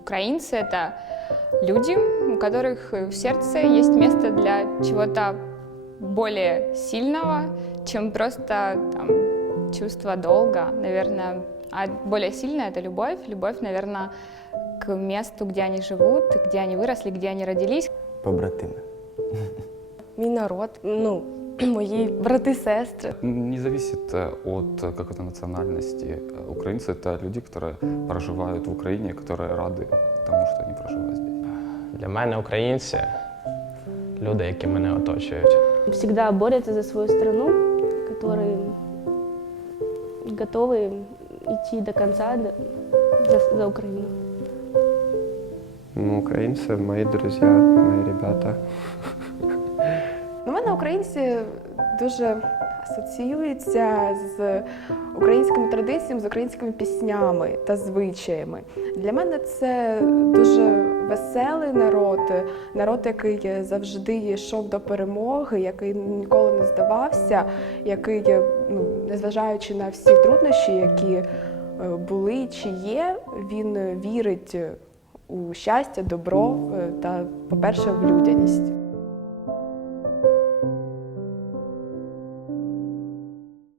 Украинцы — это люди, у которых в сердце есть место для чего-то более сильного, чем просто там, чувство долга, наверное. А более сильное — это любовь. Любовь, наверное, к месту, где они живут, где они выросли, где они родились. Побратими. Мій народ, ну, мої брати, сестри. Не зависит э, от э, какой-то национальности. Э, Украинцы — это люди, которые проживают в Украине, которые рады тому, что они проживают здесь. Для мене українці люди, які мене оточують. всегда борются за свою страну, которые готовы идти до конца да, за, за Украину. Ну, украинцы, мои друзья, мои ребята. Мене українці дуже асоціюються з українськими традиціями, з українськими піснями та звичаями. Для мене це дуже веселий народ, народ, який завжди йшов до перемоги, який ніколи не здавався, який, ну, незважаючи на всі труднощі, які е, були чи є, він вірить у щастя, добро е, та, по-перше, в людяність.